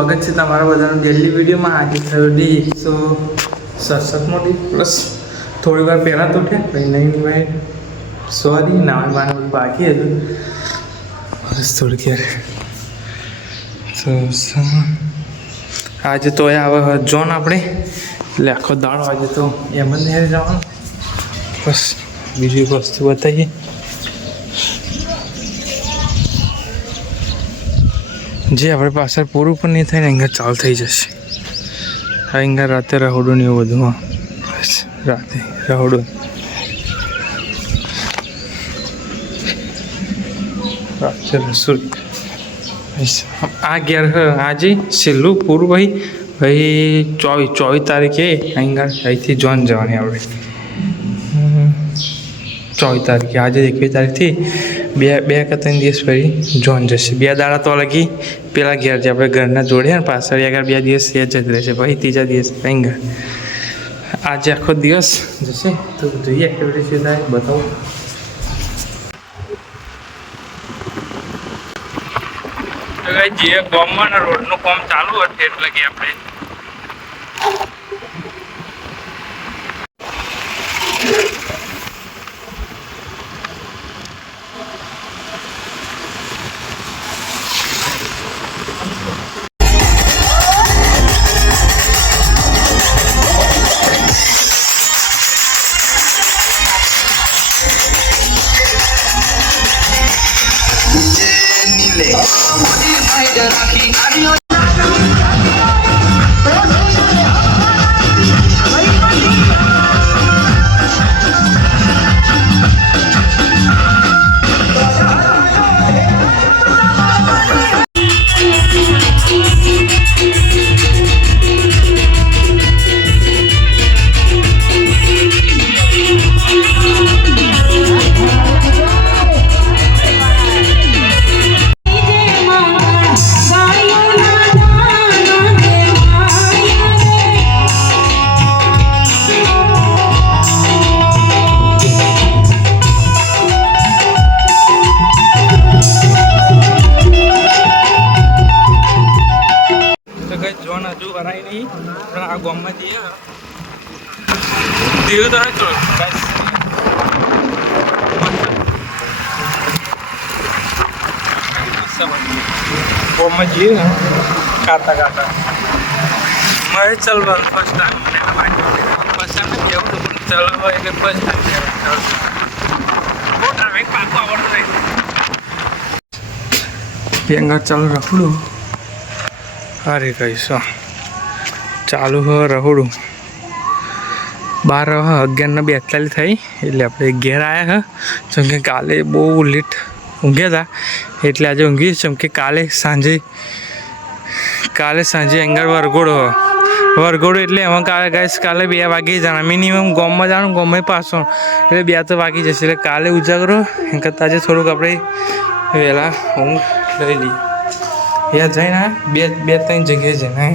સ્વાગત છે તમારા બધાનું ડેલી વિડીયોમાં। આજે થયો ડે 167 ડે પ્લસ થોડી વાર પહેલાં તો ઉઠ્યા પછી નહીં ભાઈ સોરી નાવાનું બાકી હતું બસ થોડી ક્યારે તો આજે તો આવે જોન આપણે એટલે આખો દાડો આજે તો એમ જ નહીં જવાનું બસ બીજી વસ્તુ બતાવીએ। જે આપણે પાછળ પૂરું પણ નહીં થાય ને અહીંયા ચાલુ થઈ જશે। આ અહીંયા રાતે રહોડું ને એવું બધું બસ રાતે રહોડું રાતે રસોઈ આ ઘેર આજે છેલ્લું પૂરું ભાઈ 24 તારીખે અહીંયા અહીંથી જોન જવાની આપણે 24 તારીખે આજે 21 તારીખથી બે કે 3 દિવસ પછી જોન જશે। 2 દાડા તો લગી પેલા ઘેર જે આપણે ઘરના જોડે ને પાછળ આગળ 2 દિવસ એ જ રહેશે પછી ત્રીજા દિવસ અહીંયા આજે આખો દિવસ જશે તો જોઈએ એક્ટિવિટી શું થાય બતાવું। જે ગામમાં રોડનું કામ ચાલુ હતું એટલે કે આપણે જોન હજુ ભરાય નહીં પણ આ ગામમાં જઈએ દેવ તો બસ ગામમાં જઈએ ને કાતા મારે ચાલવાનું ફર્સ્ટ ટાઈમ પસંદ કેવું ચાલવા હોય કે ફર્સ્ટ ટાઈમ બહુ ટ્રાફિક પાકું આવડતું નહીં પેંગા ચાલુ રખડું અરે કહીશું ચાલુ હ રહોડું 11:42 થઈ એટલે આપણે ઘેર આવ્યા જેમ કે કાલે બહુ લેટ ઊંઘ્યા હતા એટલે આજે ઊંઘી જેમ કે કાલે સાંજે અંગાર વરઘોડો એટલે એમાં કાલે 2 વાગે જણા મિનિમમ ગામમાં જવાનું ગામમાં પાછો એટલે 2 તો વાગી જશે એટલે કાલે ઉજાગરો એમ કરતાં આજે થોડુંક આપણે વહેલા ઊંઘ લઈ લઈએ યાર જઈને 2-3 જગ્યાએ જઈને